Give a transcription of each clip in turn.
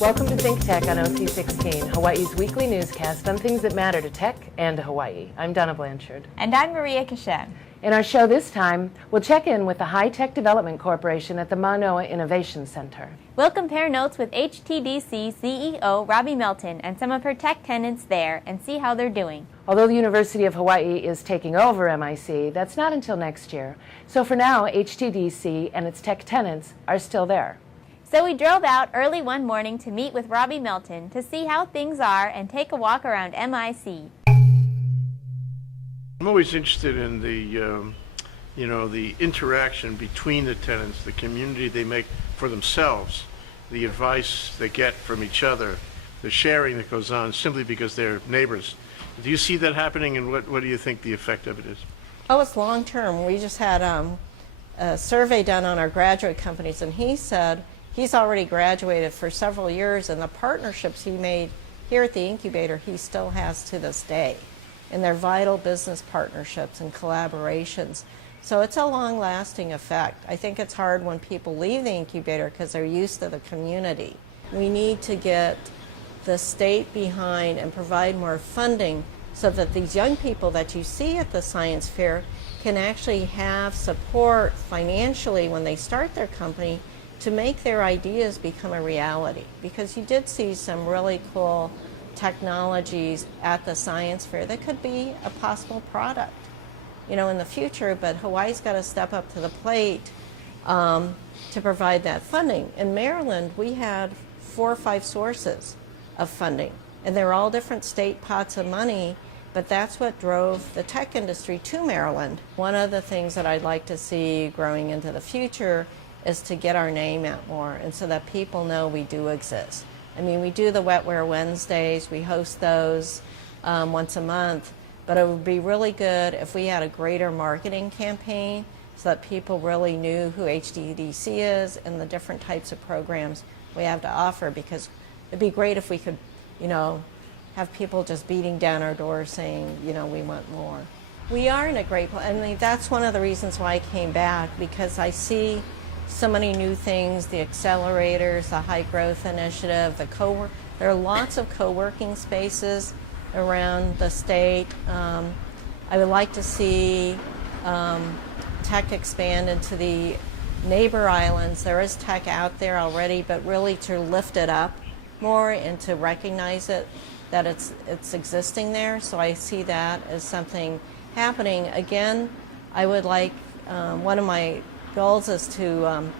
Welcome to Think Tech on OC16, Hawaii's weekly newscast on things that matter to tech and to Hawaii. I'm Donna Blanchard. And I'm Maria Kashen. In our show this time, we'll check in with the High-Tech Development Corporation at the Manoa Innovation Center. We'll compare notes with HTDC CEO Robbie Melton and some of her tech tenants there and see how they're doing. Although the University of Hawaii is taking over MIC, that's not until next year. So for now, HTDC and its tech tenants are still there. So we drove out early one morning to meet with Robbie Melton to see how things are and take a walk around MIC. I'm always interested in the, the interaction between the tenants, the community they make for themselves, the advice they get from each other, the sharing that goes on simply because they're neighbors. Do you see that happening, and what do you think the effect of it is? Oh, it's long term. We just had a survey done on our graduate companies, and he said he's already graduated for several years, and the partnerships he made here at the incubator he still has to this day. And they're vital business partnerships and collaborations. So it's a long-lasting effect. I think it's hard when people leave the incubator because they're used to the community. We need to get the state behind and provide more funding so that these young people that you see at the science fair can actually have support financially when they start their company to make their ideas become a reality. Because you did see some really cool technologies at the science fair that could be a possible product, in the future, but Hawaii's got to step up to the plate to provide that funding. In Maryland, we had 4 or 5 sources of funding, and they're all different state pots of money, but that's what drove the tech industry to Maryland. One of the things that I'd like to see growing into the future is to get our name out more, and so that people know we do exist. I mean, we do the Wetware Wednesdays, we host those once a month, but it would be really good if we had a greater marketing campaign so that people really knew who HTDC is and the different types of programs we have to offer, because it'd be great if we could, have people just beating down our doors saying, we want more. We are in a great place. I mean, that's one of the reasons why I came back, because I see so many new things, the accelerators, the high growth initiative, there are lots of co-working spaces around the state. I would like to see tech expand into the neighbor islands. There is tech out there already, but really to lift it up more and to recognize it, that it's existing there. So I see that as something happening. Again, I would like, one of my goals is to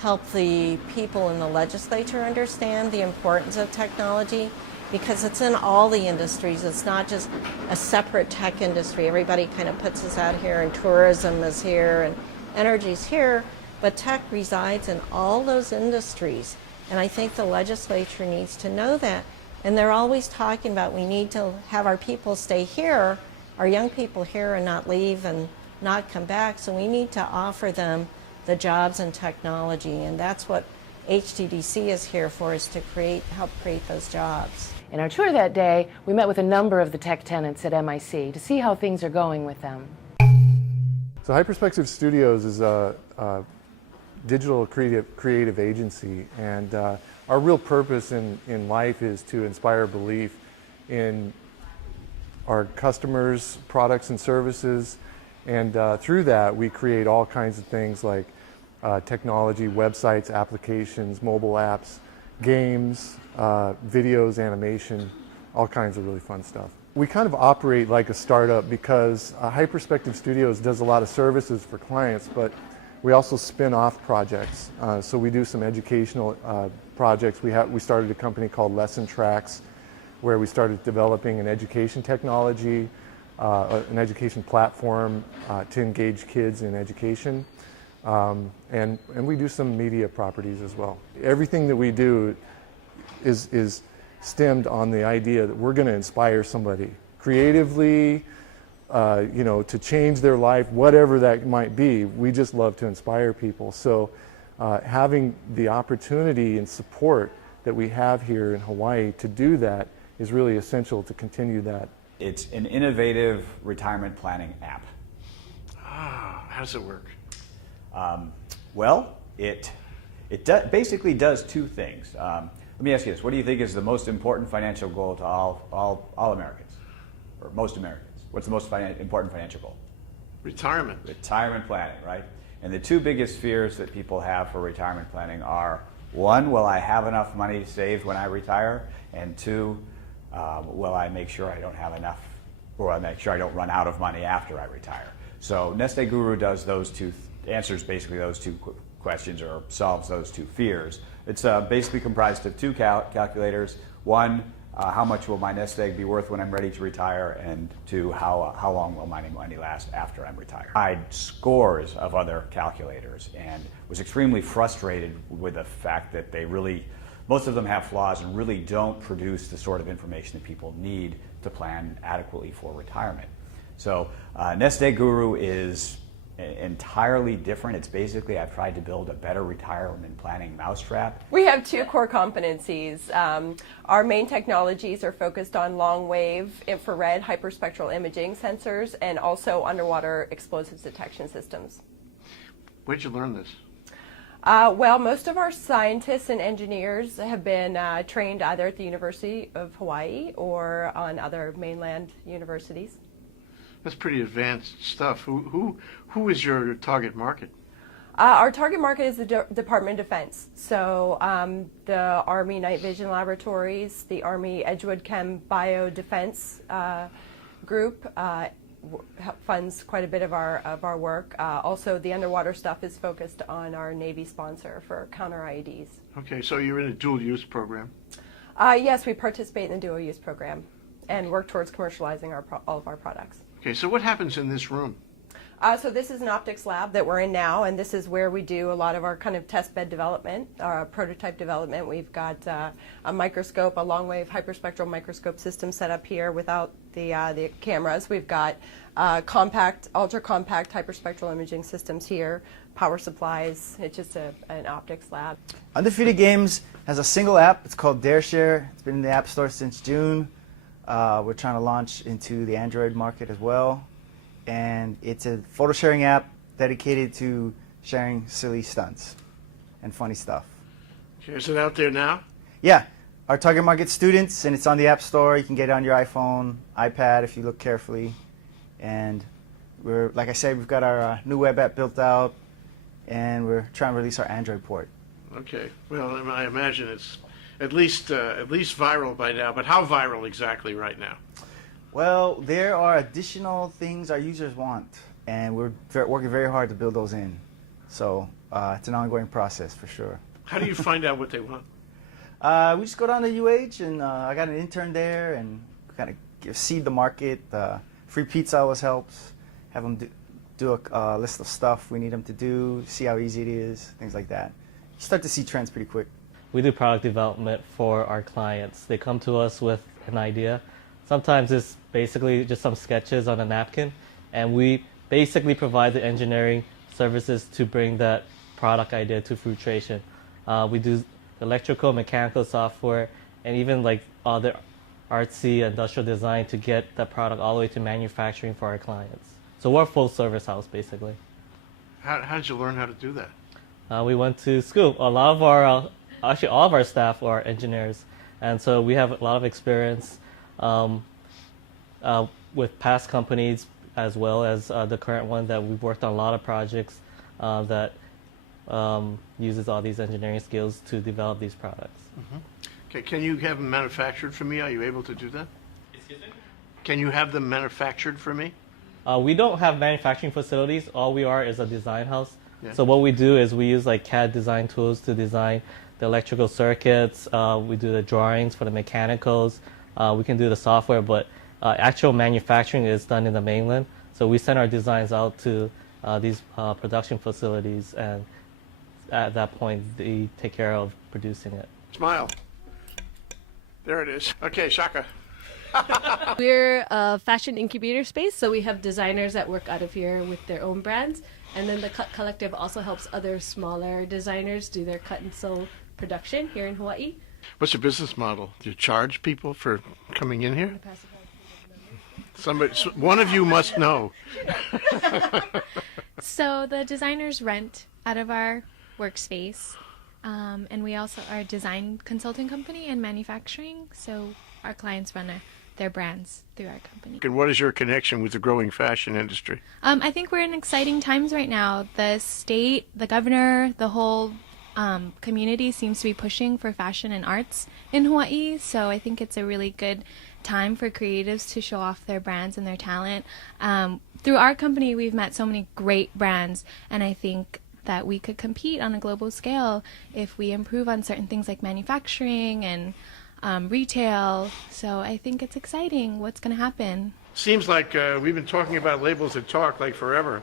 help the people in the legislature understand the importance of technology, because it's in all the industries. It's not just a separate tech industry. Everybody kind of puts us out here, and tourism is here, and energy's here, but tech resides in all those industries. And I think the legislature needs to know that. And they're always talking about we need to have our people stay here, our young people here, and not leave and not come back. So we need to offer them the jobs and technology, and that's what HTDC is here for, is to help create those jobs. In our tour that day, we met with a number of the tech tenants at MIC to see how things are going with them. So Hyperspective Studios is a digital creative agency, and our real purpose in life is to inspire belief in our customers' products and services, and through that we create all kinds of things like technology, websites, applications, mobile apps, games, videos, animation, all kinds of really fun stuff. We kind of operate like a startup because Hyperspective Studios does a lot of services for clients, but we also spin off projects. So we do some educational projects. We started a company called Lesson Tracks, where we started developing an education technology, an education platform to engage kids in education. And we do some media properties as well. Everything that we do is stemmed on the idea that we're going to inspire somebody creatively, to change their life, whatever that might be. We just love to inspire people. So having the opportunity and support that we have here in Hawaii to do that is really essential to continue that. It's an innovative retirement planning app. How does it work? Well, it basically does 2 things. Let me ask you this. What do you think is the most important financial goal to all Americans, or most Americans? What's the most important financial goal? Retirement. Retirement planning, right? And the two biggest fears that people have for retirement planning are, one, will I have enough money saved when I retire? And two, will I make sure I don't have enough, or I make sure I don't run out of money after I retire? So Nestegg Guru does those two, answers basically those two questions, or solves those two fears. It's basically comprised of two calculators. One, how much will my nest egg be worth when I'm ready to retire? And two, how long will my money last after I'm retired? I tried scores of other calculators and was extremely frustrated with the fact that most of them have flaws and really don't produce the sort of information that people need to plan adequately for retirement. So Nestegg Guru is entirely different. It's basically, I've tried to build a better retirement planning mousetrap. We have two core competencies. Our main technologies are focused on long-wave, infrared, hyperspectral imaging sensors, and also underwater explosives detection systems. Where'd you learn this? Well, most of our scientists and engineers have been trained either at the University of Hawaii or on other mainland universities. That's pretty advanced stuff. Who is your target market? Our target market is the Department of Defense. So the Army Night Vision Laboratories, the Army Edgewood Chem Biodefense group funds quite a bit of our work. Also, the underwater stuff is focused on our Navy sponsor for counter IEDs. Okay, so you're in a dual use program. Yes, we participate in the dual use program and work towards commercializing all of our products. Okay, so what happens in this room? So this is an optics lab that we're in now, and this is where we do a lot of our kind of test bed development, prototype development. We've got a microscope, a long-wave hyperspectral microscope system set up here without the cameras. We've got compact, ultra-compact hyperspectral imaging systems here, power supplies. It's just an optics lab. Undefeated Games has a single app. It's called DareShare. It's been in the App Store since June. We're trying to launch into the Android market as well. And it's a photo sharing app dedicated to sharing silly stunts and funny stuff. Okay, is it out there now? Yeah, our target market students, and it's on the App Store. You can get it on your iPhone, iPad if you look carefully. And we're, like I said, we've got our new web app built out, and we're trying to release our Android port. Okay, well, I imagine it's at least viral by now, but how viral exactly right now? Well, there are additional things our users want, and we're working very hard to build those in. So it's an ongoing process for sure. How do you find out what they want? We just go down to UH, and I got an intern there, and kind of seed the market. Free pizza always helps. Have them do a list of stuff we need them to do, see how easy it is, things like that. You start to see trends pretty quick. We do product development for our clients. They come to us with an idea. Sometimes it's basically just some sketches on a napkin, and we basically provide the engineering services to bring that product idea to fruition. We do electrical, mechanical software, and even like other artsy industrial design to get that product all the way to manufacturing for our clients. So we're a full service house basically. How did you learn how to do that? We went to school. A lot of our, actually all of our staff are engineers, and so we have a lot of experience with past companies as well as the current one that we've worked on a lot of projects that uses all these engineering skills to develop these products. Mm-hmm. Okay, can you have them manufactured for me? Are you able to do that? Excuse me? Can you have them manufactured for me? We don't have manufacturing facilities. All we are is a design house. Yeah. So what we do is we use like CAD design tools to design the electrical circuits. We do the drawings for the mechanicals. We can do the software, but actual manufacturing is done in the mainland. So we send our designs out to these production facilities, and at that point, they take care of producing it. Smile. There it is. Okay, Shaka. We're a fashion incubator space, so we have designers that work out of here with their own brands, and then the Cut Collective also helps other smaller designers do their cut and sew production here in Hawaii. What's your business model? Do you charge people for coming in here? One of you must know. So the designers rent out of our workspace. And we also are a design consulting company and manufacturing, so our clients run their brands through our company. And what is your connection with the growing fashion industry? I think we're in exciting times right now. The state, the governor, the whole community seems to be pushing for fashion and arts in Hawaii, so I think it's a really good time for creatives to show off their brands and their talent. Through our company, we've met so many great brands, and I think that we could compete on a global scale if we improve on certain things like manufacturing and retail. So I think it's exciting what's going to happen. Seems like we've been talking about labels that talk like forever.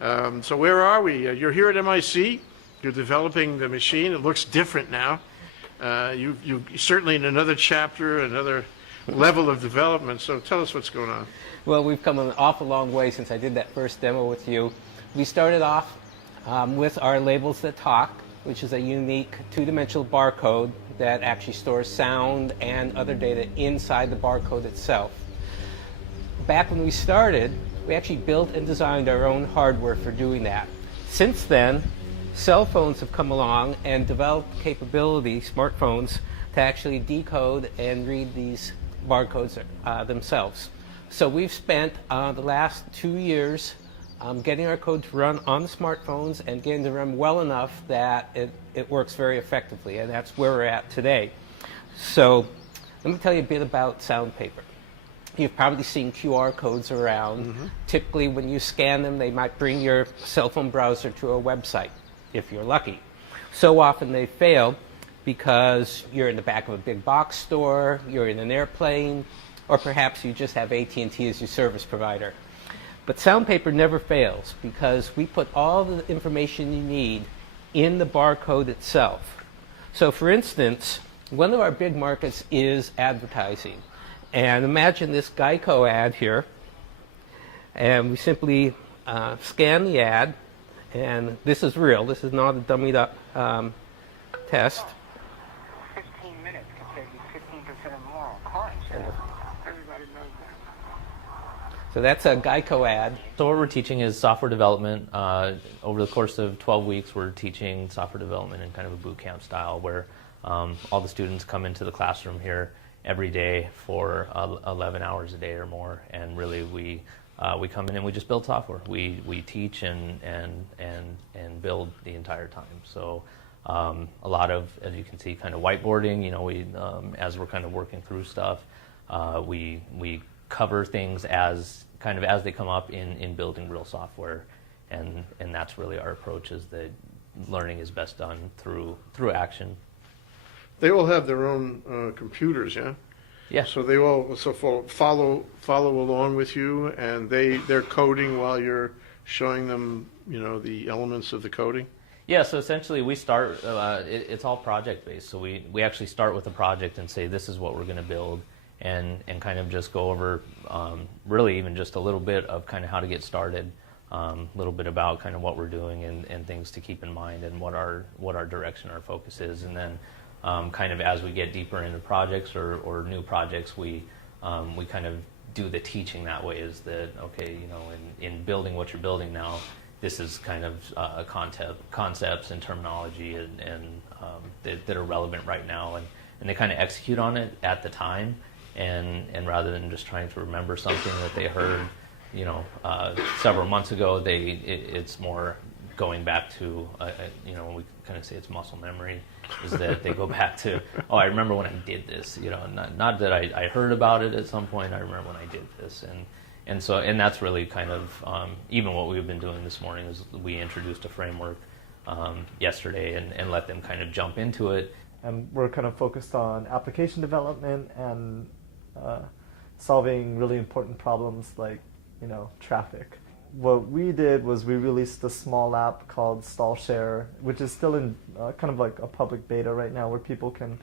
So where are we? You're here at MIC. You're developing the machine. It looks different now. You certainly in another chapter, another level of development. So tell us what's going on. Well, we've come an awful long way since I did that first demo with you. We started off with our labels that talk, which is a unique two-dimensional barcode that actually stores sound and other data inside the barcode itself. Back when we started, we actually built and designed our own hardware for doing that. Since then, cell phones have come along and developed capability, smartphones, to actually decode and read these barcodes themselves. So we've spent the last 2 years getting our code to run on the smartphones and getting to run well enough that it works very effectively, and that's where we're at today. So let me tell you a bit about SoundPaper. You've probably seen QR codes around. Mm-hmm. Typically when you scan them, they might bring your cell phone browser to a website, if you're lucky. So often they fail because you're in the back of a big box store, you're in an airplane, or perhaps you just have AT&T as your service provider. But SoundPaper never fails because we put all the information you need in the barcode itself. So for instance, one of our big markets is advertising. And imagine this Geico ad here. And we simply scan the ad. And this is real. This is not a dummied up test. 15 minutes can save you 15% more on car insurance. Everybody knows that. So that's a Geico ad. So what we're teaching is software development. Over the course of 12 weeks, we're teaching software development in kind of a boot camp style where all the students come into the classroom here every day for 11 hours a day or more. And really we come in and we just build software. We teach and build the entire time. So a lot of, as you can see, kind of whiteboarding. You know, we as we're kind of working through stuff, we cover things as they come up in building real software, and that's really our approach. Is that learning is best done through action. They all have their own computers, yeah. Yeah. So they all follow along with you, and they're coding while you're showing them, you know, the elements of the coding. Yeah. So essentially, we start. It's all project based. So we actually start with a project and say this is what we're going to build, and kind of just go over really even just a little bit of kind of how to get started, a little bit about kind of what we're doing and things to keep in mind and what our direction, our focus is, and then. Kind of as we get deeper into projects or new projects, we kind of do the teaching that way. Is that okay? You know, in building what you're building now, this is kind of concepts and terminology and that are relevant right now, and they kind of execute on it at the time, and rather than just trying to remember something that they heard, you know, several months ago, it's more going back to you know, we kind of say it's muscle memory. Is that they go back to, oh, I remember when I did this, you know, not that I heard about it at some point. I remember when I did this, and that's really kind of even what we've been doing this morning is we introduced a framework yesterday and let them kind of jump into it. And we're kind of focused on application development and solving really important problems like, you know, traffic. What we did was we released a small app called StallShare, which is still in kind of like a public beta right now, where people can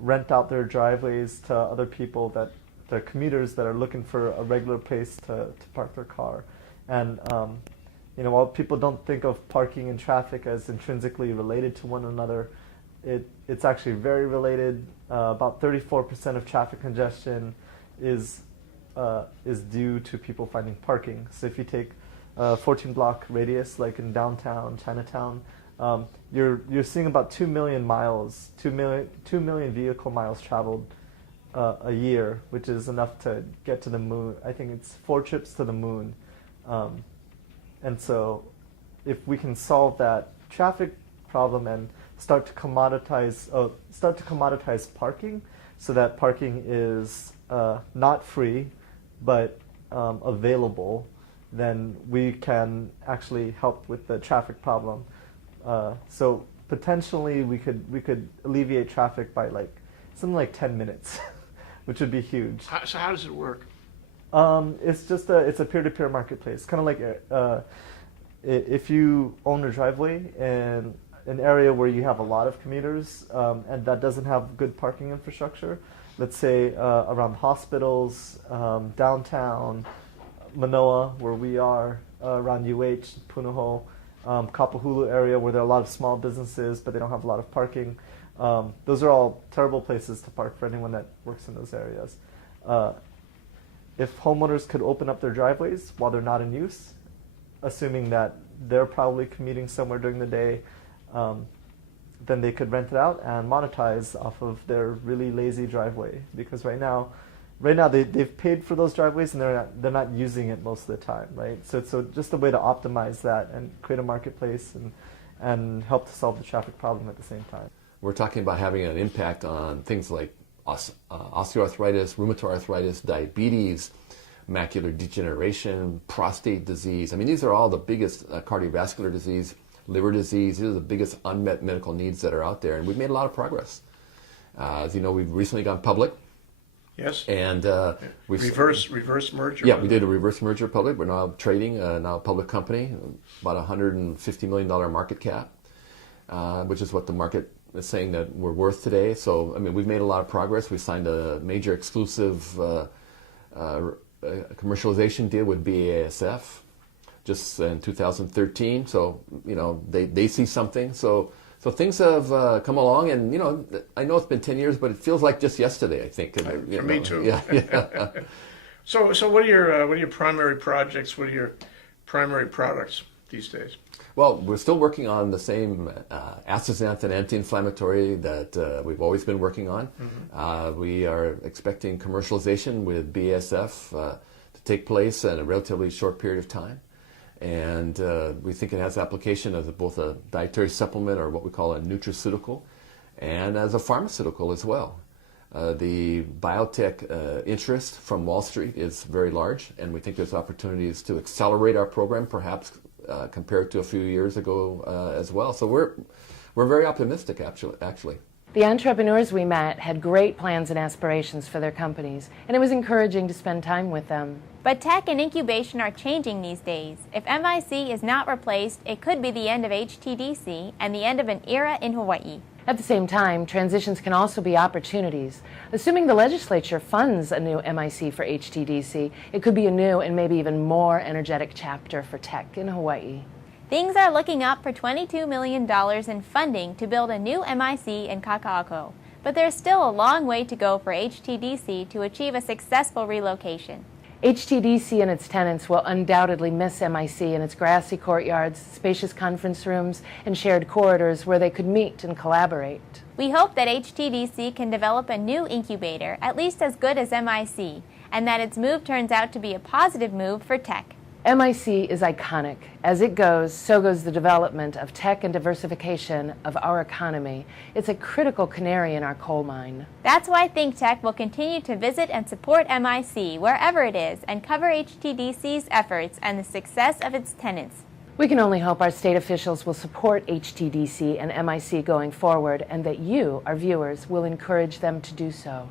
rent out their driveways to other people, that they're commuters that are looking for a regular place to park their car. And you know, while people don't think of parking and traffic as intrinsically related to one another, it's actually very related. About 34% of traffic congestion is due to people finding parking. So if you take 14-block radius, like in downtown Chinatown, You're seeing about 2 million miles, 2 million vehicle miles traveled a year, which is enough to get to the moon. I think it's 4 trips to the moon. And so if we can solve that traffic problem and start to commoditize parking, so that parking is not free but available, then we can actually help with the traffic problem. So potentially we could alleviate traffic by something like 10 minutes, which would be huge. So how does it work? It's just it's a peer-to-peer marketplace, kind of like if you own a driveway in an area where you have a lot of commuters and that doesn't have good parking infrastructure, let's say around hospitals, downtown, Manoa, where we are, around UH, Punahou, Kapahulu area where there are a lot of small businesses but they don't have a lot of parking. Those are all terrible places to park for anyone that works in those areas. If homeowners could open up their driveways while they're not in use, assuming that they're probably commuting somewhere during the day, then they could rent it out and monetize off of their really lazy driveway. Because right now they've paid for those driveways and they're not using it most of the time, right? So just a way to optimize that and create a marketplace and help to solve the traffic problem at the same time. We're talking about having an impact on things like osteoarthritis, rheumatoid arthritis, diabetes, macular degeneration, prostate disease. I mean, these are all the biggest cardiovascular disease, liver disease. These are the biggest unmet medical needs that are out there, and we've made a lot of progress. As you know, we've recently gone public. Yes. And we've reverse merger. Yeah, we did a reverse merger public. We're now trading, now a public company, about $150 million market cap, which is what the market is saying that we're worth today. So, I mean, we've made a lot of progress. We signed a major exclusive commercialization deal with BASF just in 2013. So, you know, they see something. So things have come along, and you know, I know it's been 10 years, but it feels like just yesterday. I think. For me too. Yeah. So what are your primary projects? What are your primary products these days? Well, we're still working on the same astaxanthin anti-inflammatory that we've always been working on. Mm-hmm. We are expecting commercialization with BASF to take place in a relatively short period of time. And we think it has application as both a dietary supplement or what we call a nutraceutical, and as a pharmaceutical as well. The biotech interest from Wall Street is very large, and we think there's opportunities to accelerate our program, perhaps compared to a few years ago as well. So we're very optimistic, actually. The entrepreneurs we met had great plans and aspirations for their companies, and it was encouraging to spend time with them. But tech and incubation are changing these days. If MIC is not replaced, it could be the end of HTDC and the end of an era in Hawaii. At the same time, transitions can also be opportunities. Assuming the legislature funds a new MIC for HTDC, it could be a new and maybe even more energetic chapter for tech in Hawaii. Things are looking up for $22 million in funding to build a new MIC in Kaka'ako. But there's still a long way to go for HTDC to achieve a successful relocation. HTDC and its tenants will undoubtedly miss MIC and its grassy courtyards, spacious conference rooms, and shared corridors where they could meet and collaborate. We hope that HTDC can develop a new incubator, at least as good as MIC, and that its move turns out to be a positive move for tech. MIC is iconic. As it goes, so goes the development of tech and diversification of our economy. It's a critical canary in our coal mine. That's why ThinkTech will continue to visit and support MIC wherever it is and cover HTDC's efforts and the success of its tenants. We can only hope our state officials will support HTDC and MIC going forward, and that you, our viewers, will encourage them to do so.